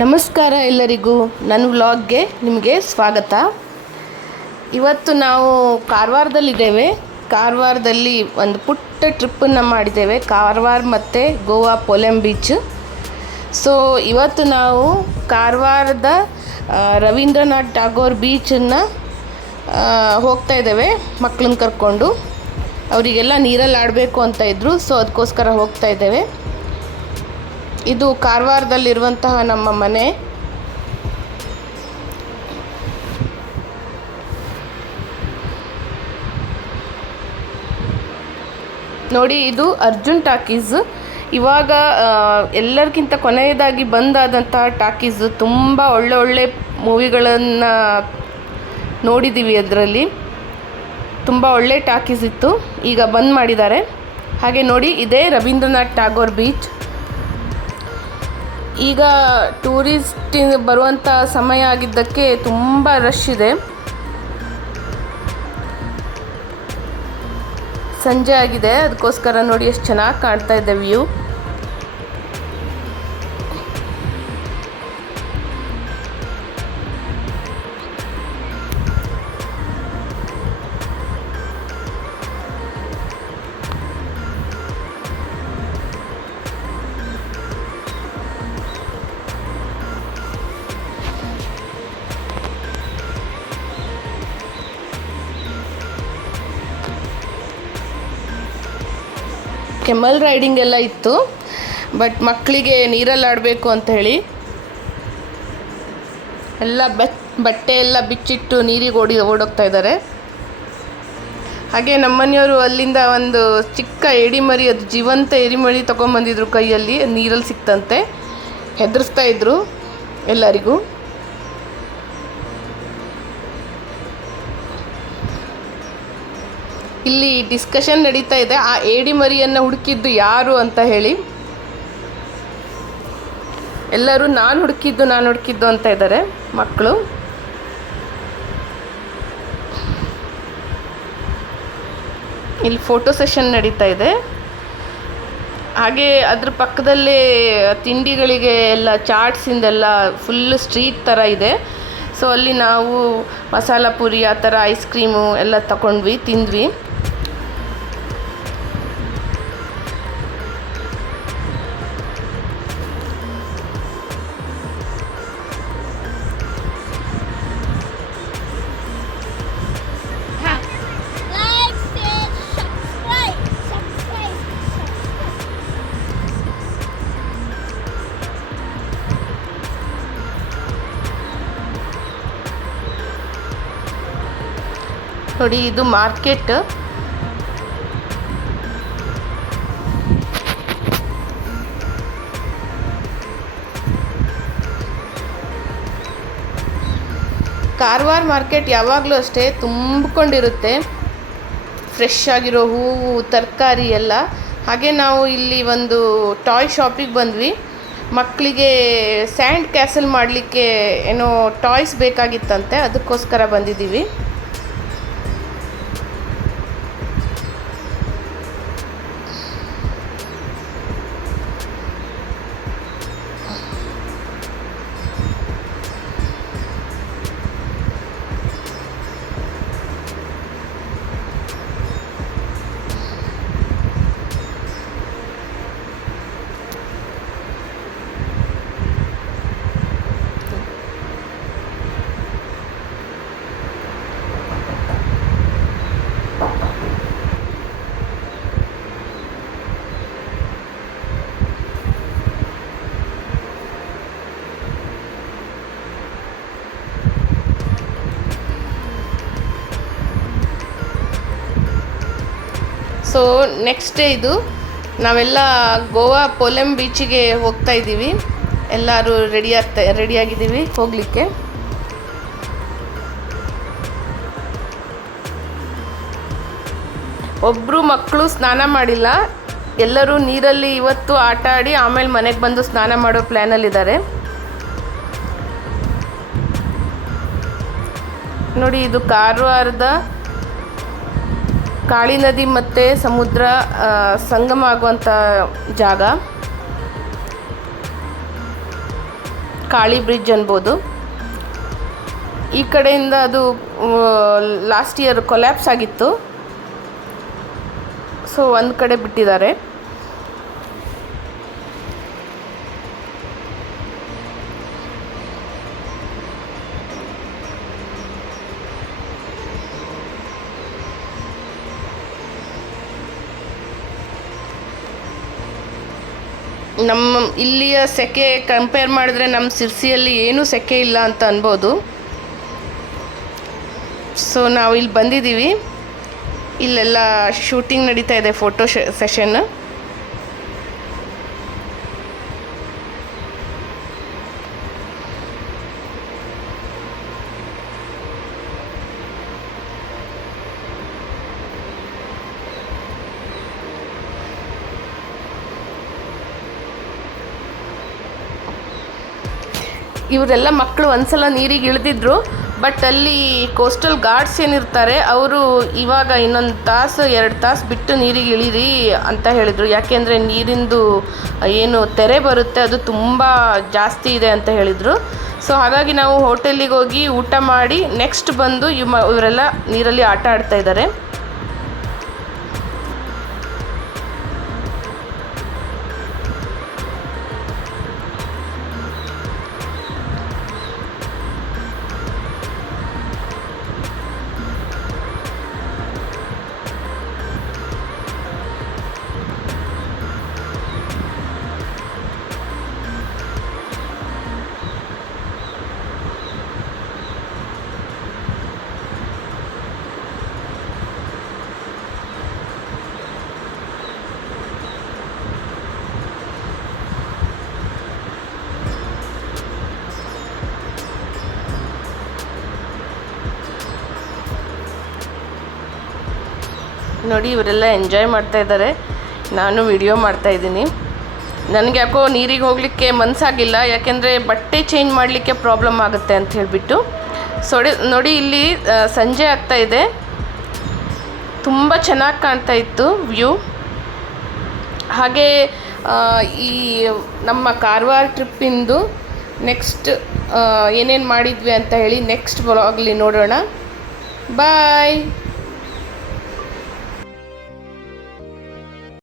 ನಮಸ್ಕಾರ ಎಲ್ಲರಿಗೂ, ನನ್ನ ವ್ಲಾಗ್ಗೆ ನಿಮಗೆ ಸ್ವಾಗತ. ಇವತ್ತು ನಾವು ಕಾರವಾರದಲ್ಲಿದ್ದೇವೆ. ಕಾರವಾರದಲ್ಲಿ ಒಂದು ಪುಟ್ಟ ಟ್ರಿಪ್ಪನ್ನು ಮಾಡಿದ್ದೇವೆ, ಕಾರವಾರ ಮತ್ತು ಗೋವಾ ಪೋಲೆಂ ಬೀಚ್. ಸೊ ಇವತ್ತು ನಾವು ಕಾರವಾರದ ರವೀಂದ್ರನಾಥ್ ಟಾಗೋರ್ ಬೀಚನ್ನು ಹೋಗ್ತಾ ಇದ್ದೇವೆ ಮಕ್ಕಳನ್ನ ಕರ್ಕೊಂಡು. ಅವರಿಗೆಲ್ಲ ನೀರಲ್ಲಿ ಆಡಬೇಕು ಅಂತ ಇದ್ದರು, ಸೊ ಅದಕ್ಕೋಸ್ಕರ ಹೋಗ್ತಾ ಇದ್ದೇವೆ. ಇದು ಕಾರವಾರದಲ್ಲಿರುವಂತಹ ನಮ್ಮ ಮನೆ. ನೋಡಿ, ಇದು ಅರ್ಜುನ್ ಟಾಕೀಸ್. ಇವಾಗ ಎಲ್ಲರಿಗಿಂತ ಕೊನೆಯದಾಗಿ ಬಂದಾದಂತಹ ಟಾಕೀಸ್. ತುಂಬ ಒಳ್ಳೆ ಮೂವಿಗಳನ್ನು ನೋಡಿದ್ದೀವಿ. ಅದರಲ್ಲಿ ತುಂಬ ಒಳ್ಳೆ ಟಾಕೀಸ್ ಇತ್ತು, ಈಗ ಬಂದ್ ಮಾಡಿದ್ದಾರೆ. ಹಾಗೆ ನೋಡಿ, ಇದೇ ರವೀಂದ್ರನಾಥ್ ಟಾಗೋರ್ ಬೀಚ್. ಈಗ ಟೂರಿಸ್ಟ್ ಬರುವಂಥ ಸಮಯ ಆಗಿದ್ದಕ್ಕೆ ತುಂಬ ರಶ್ ಇದೆ. ಸಂಜೆ ಆಗಿದೆ, ಅದಕ್ಕೋಸ್ಕರ ನೋಡಿ ಎಷ್ಟು ಚೆನ್ನಾಗಿ ಕಾಣ್ತಾ ಇದೆ ವ್ಯೂ. ಕೆಮಲ್ ರೈಡಿಂಗ್ ಎಲ್ಲ ಇತ್ತು, ಬಟ್ ಮಕ್ಕಳಿಗೆ ನೀರಲ್ಲಿ ಆಡಬೇಕು ಅಂತ ಹೇಳಿ ಎಲ್ಲ ಬಟ್ಟೆ ಎಲ್ಲ ಬಿಚ್ಚಿಟ್ಟು ನೀರಿಗೆ ಓಡೋಗ್ತಾ ಇದ್ದಾರೆ. ಹಾಗೆ ನಮ್ಮನೆಯವರು ಅಲ್ಲಿಂದ ಒಂದು ಚಿಕ್ಕ ಎಡಿಮರಿ, ಅದು ಜೀವಂತ ಎಡಿಮರಿ ತೊಗೊಂಬಂದಿದ್ರು ಕೈಯಲ್ಲಿ. ನೀರಲ್ಲಿ ಸಿಕ್ತಂತೆ, ಹೆದರಿಸ್ತಾ ಇದ್ರು ಎಲ್ಲರಿಗೂ. ಇಲ್ಲಿ ಡಿಸ್ಕಷನ್ ನಡೀತಾ ಇದೆ, ಆ ಏಡಿ ಮರಿಯನ್ನು ಹುಡುಕಿದ್ದು ಯಾರು ಅಂತ ಹೇಳಿ. ಎಲ್ಲರೂ ನಾನು ಹುಡುಕಿದ್ದು ಅಂತ ಇದ್ದಾರೆ ಮಕ್ಕಳು. ಇಲ್ಲಿ ಫೋಟೋ ಸೆಷನ್ ನಡೀತಾ ಇದೆ. ಹಾಗೆ ಅದ್ರ ಪಕ್ಕದಲ್ಲೇ ತಿಂಡಿಗಳಿಗೆ ಎಲ್ಲ ಚಾಟ್ಸಿಂದೆಲ್ಲ ಫುಲ್ ಸ್ಟ್ರೀಟ್ ಥರ ಇದೆ. ಸೊ ಅಲ್ಲಿ ನಾವು ಮಸಾಲ ಪುರಿ, ಆ ಥರ ಐಸ್ ಕ್ರೀಮು ಎಲ್ಲ ತಗೊಂಡ್ವಿ, ತಿಂದ್ವಿ. ನೋಡಿ, ಇದು ಮಾರ್ಕೆಟ್. ಕಾರವಾರ ಮಾರ್ಕೆಟ್ ಯಾವಾಗಲೂ ಅಷ್ಟೇ ತುಂಬಿಕೊಂಡಿರುತ್ತೆ, ಫ್ರೆಶ್ ಆಗಿರೋ ಹೂವು, ತರಕಾರಿ ಎಲ್ಲ. ಹಾಗೆ ನಾವು ಇಲ್ಲಿ ಒಂದು ಟಾಯ್ ಶಾಪಿಗೆ ಬಂದ್ವಿ. ಮಕ್ಕಳಿಗೆ ಸ್ಯಾಂಡ್ ಕ್ಯಾಸಲ್ ಮಾಡಲಿಕ್ಕೆ ಏನೋ ಟಾಯ್ಸ್ ಬೇಕಾಗಿತ್ತಂತೆ, ಅದಕ್ಕೋಸ್ಕರ ಬಂದಿದ್ದೀವಿ. ಸೊ ನೆಕ್ಸ್ಟ್ ಡೇ ಇದು, ನಾವೆಲ್ಲ ಗೋವಾ ಪೋಲೆಂ ಬೀಚಿಗೆ ಹೋಗ್ತಾ ಇದ್ದೀವಿ. ಎಲ್ಲರೂ ರೆಡಿಯಾಗಿದ್ದೀವಿ ಹೋಗಲಿಕ್ಕೆ. ಒಬ್ಬರು ಮಕ್ಕಳು ಸ್ನಾನ ಮಾಡಿಲ್ಲ, ಎಲ್ಲರೂ ನೀರಲ್ಲಿ ಇವತ್ತು ಆಟ ಆಡಿ ಆಮೇಲೆ ಮನೆಗೆ ಬಂದು ಸ್ನಾನ ಮಾಡೋ ಪ್ಲ್ಯಾನಲ್ಲಿದ್ದಾರೆ. ನೋಡಿ, ಇದು ಕಾರವಾರದ ಕಾಳಿ ನದಿ ಮತ್ತು ಸಮುದ್ರ ಸಂಗಮ ಆಗುವಂಥ ಜಾಗ. ಕಾಳಿ ಬ್ರಿಡ್ಜ್ ಅನ್ಬೋದು. ಈ ಕಡೆಯಿಂದ ಅದು ಲಾಸ್ಟ್ ಇಯರ್ ಕೊಲ್ಯಾಪ್ಸ್ ಆಗಿತ್ತು, ಸೊ ಒಂದು ಕಡೆ ಬಿಟ್ಟಿದ್ದಾರೆ. ನಮ್ಮ ಇಲ್ಲಿಯ ಸೆಕೆ ಕಂಪೇರ್ ಮಾಡಿದ್ರೆ ನಮ್ಮ ಸಿರ್ಸಿಯಲ್ಲಿ ಏನೂ ಸೆಕೆ ಇಲ್ಲ ಅಂತ ಅನ್ಬೋದು. ಸೊ ನಾವು ಇಲ್ಲಿ ಬಂದಿದ್ದೀವಿ, ಇಲ್ಲೆಲ್ಲ ಶೂಟಿಂಗ್ ನಡೀತಾ ಇದೆ, ಫೋಟೋ ಸೆಷನ್. ಇವರೆಲ್ಲ ಮಕ್ಕಳು ಒಂದ್ಸಲ ನೀರಿಗೆ ಇಳಿದಿದ್ರು, ಬಟ್ ಅಲ್ಲಿ ಕೋಸ್ಟಲ್ ಗಾರ್ಡ್ಸ್ ಏನಿರ್ತಾರೆ ಅವರು ಇವಾಗ ಇನ್ನೊಂದು ತಾಸು 2 ತಾಸು ಬಿಟ್ಟು ನೀರಿಗೆ ಇಳೀರಿ ಅಂತ ಹೇಳಿದರು. ಯಾಕೆಂದರೆ ನೀರಿಂದು ಏನು ತೆರೆ ಬರುತ್ತೆ ಅದು ತುಂಬ ಜಾಸ್ತಿ ಇದೆ ಅಂತ ಹೇಳಿದರು. ಸೊ ಹಾಗಾಗಿ ನಾವು ಹೋಟೆಲಿಗೆ ಹೋಗಿ ಊಟ ಮಾಡಿ ನೆಕ್ಸ್ಟ್ ಬಂದು ಇವರೆಲ್ಲ ನೀರಲ್ಲಿ ಆಟ ಆಡ್ತಾ ಇದ್ದಾರೆ. ನೋಡಿ ಇವರೆಲ್ಲ ಎಂಜಾಯ್ ಮಾಡ್ತಾ ಇದ್ದಾರೆ, ನಾನು ವಿಡಿಯೋ ಮಾಡ್ತಾ ಇದ್ದೀನಿ. ನನಗೆ ಯಾಕೋ ನೀರಿಗೆ ಹೋಗಲಿಕ್ಕೆ ಮನಸ್ಸಾಗಿಲ್ಲ, ಯಾಕೆಂದರೆ ಬಟ್ಟೆ ಚೇಂಜ್ ಮಾಡಲಿಕ್ಕೆ ಪ್ರಾಬ್ಲಮ್ ಆಗುತ್ತೆ ಅಂತ ಹೇಳಿಬಿಟ್ಟು. ನೋಡಿ ಇಲ್ಲಿ ಸಂಜೆ ಆಗ್ತಾ ಇದೆ, ತುಂಬ ಚೆನ್ನಾಗಿ ಕಾಣ್ತಾ ಇತ್ತು ವ್ಯೂ. ಹಾಗೆ ಈ ನಮ್ಮ ಕಾರವಾರ ಟ್ರಿಪ್ಪಿಂದು ನೆಕ್ಸ್ಟ್ ಏನೇನು ಮಾಡಿದ್ವಿ ಅಂತ ಹೇಳಿ ನೆಕ್ಸ್ಟ್ ವ್ಲಾಗಲ್ಲಿ ನೋಡೋಣ. ಬಾಯ್.